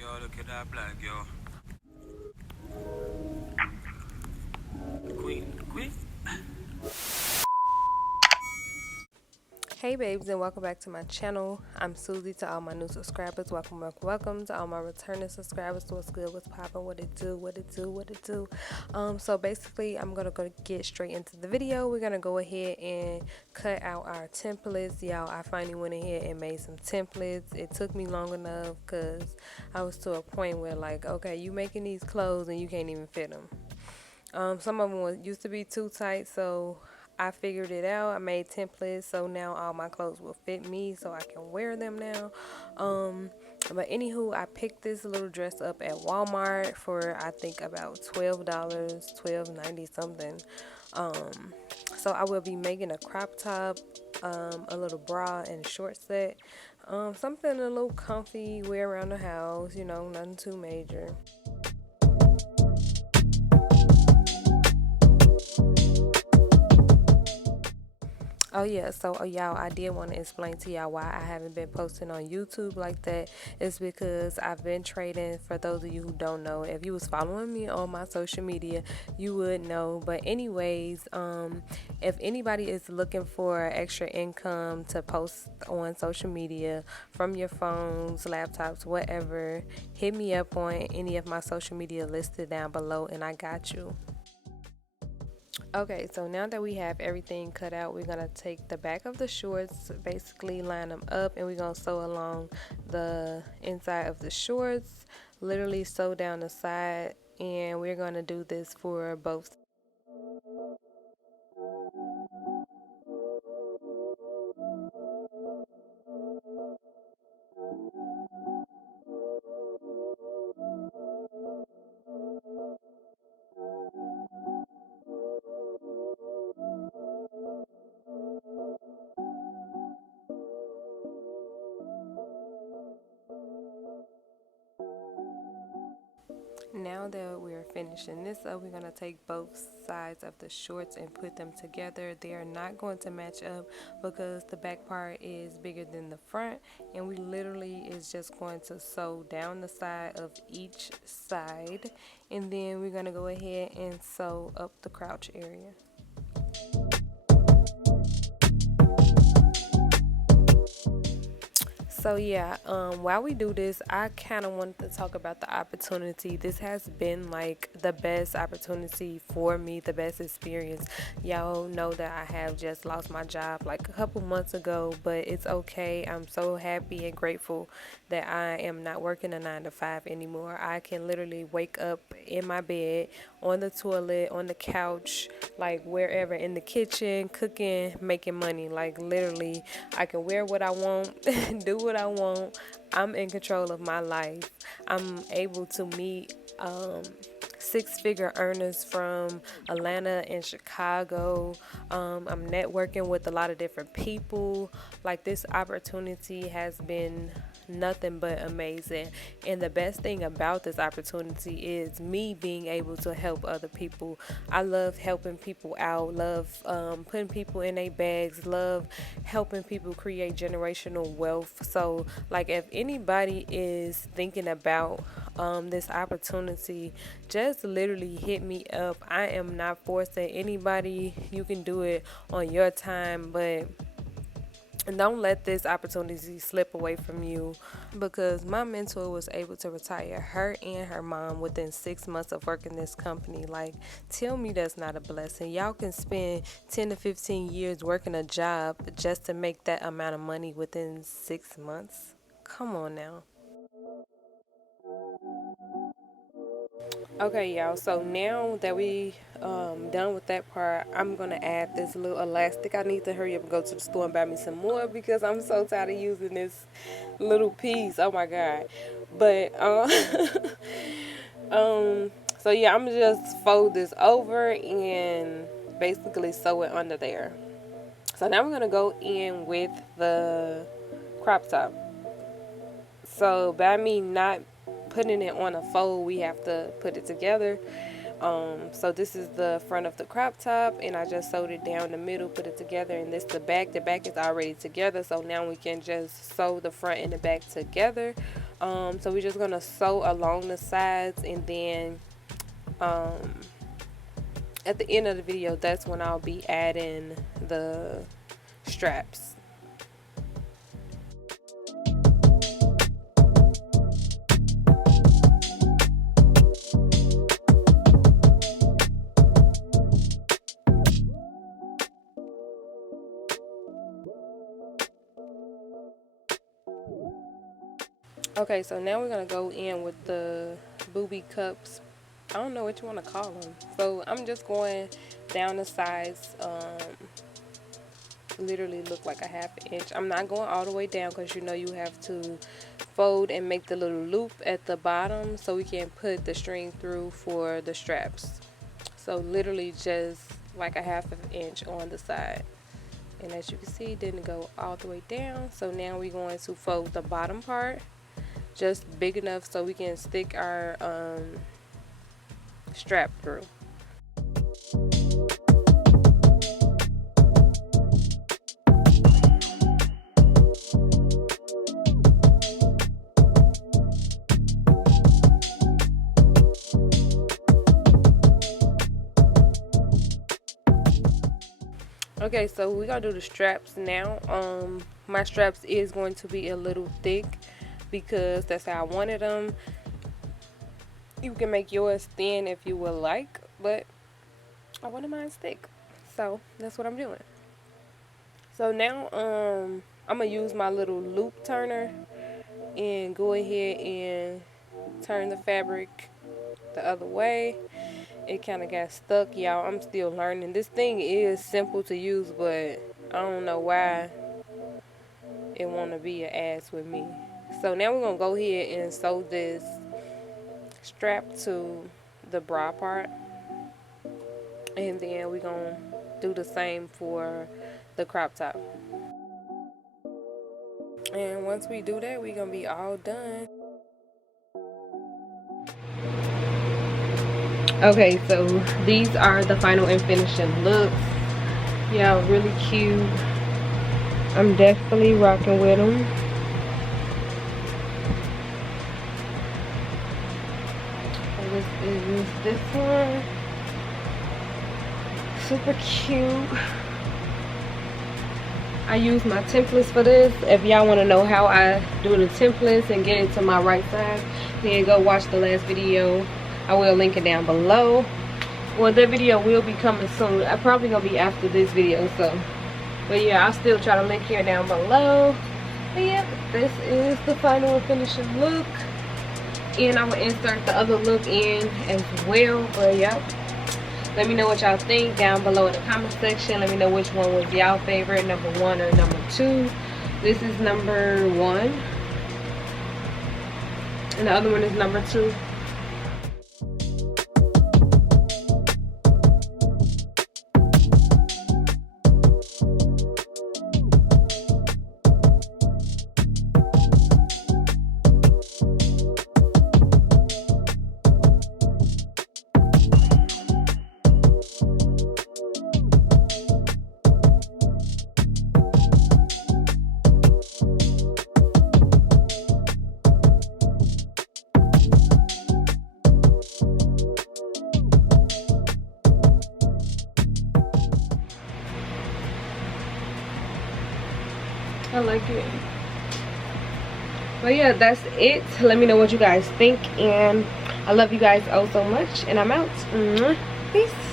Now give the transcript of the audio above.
girl, look at that black girl. Queen. Hey babes, and welcome back to my channel. I'm Suzie. To all my new subscribers, welcome. To all my returning subscribers, what's good, what's poppin', what it do. So basically I'm gonna get straight into the video. We're gonna go ahead and cut out our templates. Y'all, I finally went ahead and made some templates. It took me long enough because I was to a point where, like, okay, you making these clothes and you can't even fit them. Some of them used to be too tight, so I figured it out. I made templates, so now all my clothes will fit me, so I can wear them now. But anywho, I picked this little dress up at Walmart for I think about $12, $12.90 something. So I will be making a crop top, a little bra and short set, something a little comfy, wear around the house. Nothing too major. Oh yeah, so y'all, I did want to explain to y'all why I haven't been posting on YouTube like that. It's because I've been trading. For those of you who don't know, if you was following me on my social media, you would know. But anyways, if anybody is looking for extra income to post on social media from your phones, laptops, whatever, hit me up on any of my social media listed down below and I got you. Okay, so now that we have everything cut out, we're going to take the back of the shorts, basically line them up, and we're going to sew along the inside of the shorts, literally sew down the side, and we're going to do this for both. Now that we're finishing this up, we're going to take both sides of the shorts and put them together. They are not going to match up because the back part is bigger than the front, and we literally is just going to sew down the side of each side, and then we're going to go ahead and sew up the crotch area. So yeah, while we do this, I kind of wanted to talk about the opportunity. This has been like the best opportunity for me, the best experience. Y'all know that I have just lost my job like a couple months ago, but it's okay. I'm so happy and grateful that I am not working a 9 to 5 anymore. I can literally wake up in my bed, on the toilet, on the couch, like wherever, in the kitchen, cooking, making money. Like literally, I can wear what I want, do what I want. I'm in control of my life. I'm able to meet six-figure earners from Atlanta and Chicago. I'm networking with a lot of different people. Like, this opportunity has been nothing but amazing, and the best thing about this opportunity is me being able to help other people. I love helping people out, love putting people in their bags, love helping people create generational wealth. So like, if anybody is thinking about this opportunity, just literally hit me up. I am not forcing anybody. You can do it on your time, but don't let this opportunity slip away from you, because my mentor was able to retire her and her mom within 6 months of working this company. Like, tell me that's not a blessing. Y'all can spend 10 to 15 years working a job just to make that amount of money within 6 months. Come on now. Okay, y'all, so now that we done with that part, I'm gonna add this little elastic. I need to hurry up and go to the store and buy me some more because I'm so tired of using this little piece. Oh my god. But so yeah, I'm gonna just fold this over and basically sew it under there. So now we're gonna go in with the crop top. So by me not putting it on a fold, we have to put it together. So this is the front of the crop top, and I just sewed it down the middle, put it together, and this the back. The back is already together, so now we can just sew the front and the back together. So we're just gonna sew along the sides, and then at the end of the video, that's when I'll be adding the straps. Okay, so now we're gonna go in with the booby cups. I don't know what you want to call them. So I'm just going down the sides, literally look like a ½ inch. I'm not going all the way down because you know you have to fold and make the little loop at the bottom so we can put the string through for the straps. So literally just like a ½ inch on the side. And as you can see, it didn't go all the way down. So now we're going to fold the bottom part just big enough so we can stick our strap through. Okay, so we're gonna do the straps now. My straps is going to be a little thick because that's how I wanted them. You can make yours thin if you would like, but I wanted mine thick, so that's what I'm doing. So now I'm gonna use my little loop turner and go ahead and turn the fabric the other way. It kind of got stuck, y'all. I'm still learning. This thing is simple to use, but I don't know why it want to be an ass with me. So now we're gonna go ahead and sew this strap to the bra part, and then we're gonna do the same for the crop top. And once we do that, we're gonna be all done. Okay, so these are the final and finishing looks. Yeah, really cute. I'm definitely rocking with them. This is this one. Super cute. I use my templates for this. If y'all want to know how I do the templates and get it to my right size, then go watch the last video. I will link it down below. Well, that video will be coming soon. I'm probably gonna be after this video, so. But yeah, I'll still try to link here down below. But yeah, this is the final and finishing look. And I'm gonna insert the other look in as well. But yeah, let me know what y'all think down below in the comment section. Let me know which one was y'all favorite, number 1 or number 2. This is number 1, and the other one is number 2. I like it. But yeah, that's it. Let me know what you guys think, and I love you guys oh so much, and I'm out. Peace.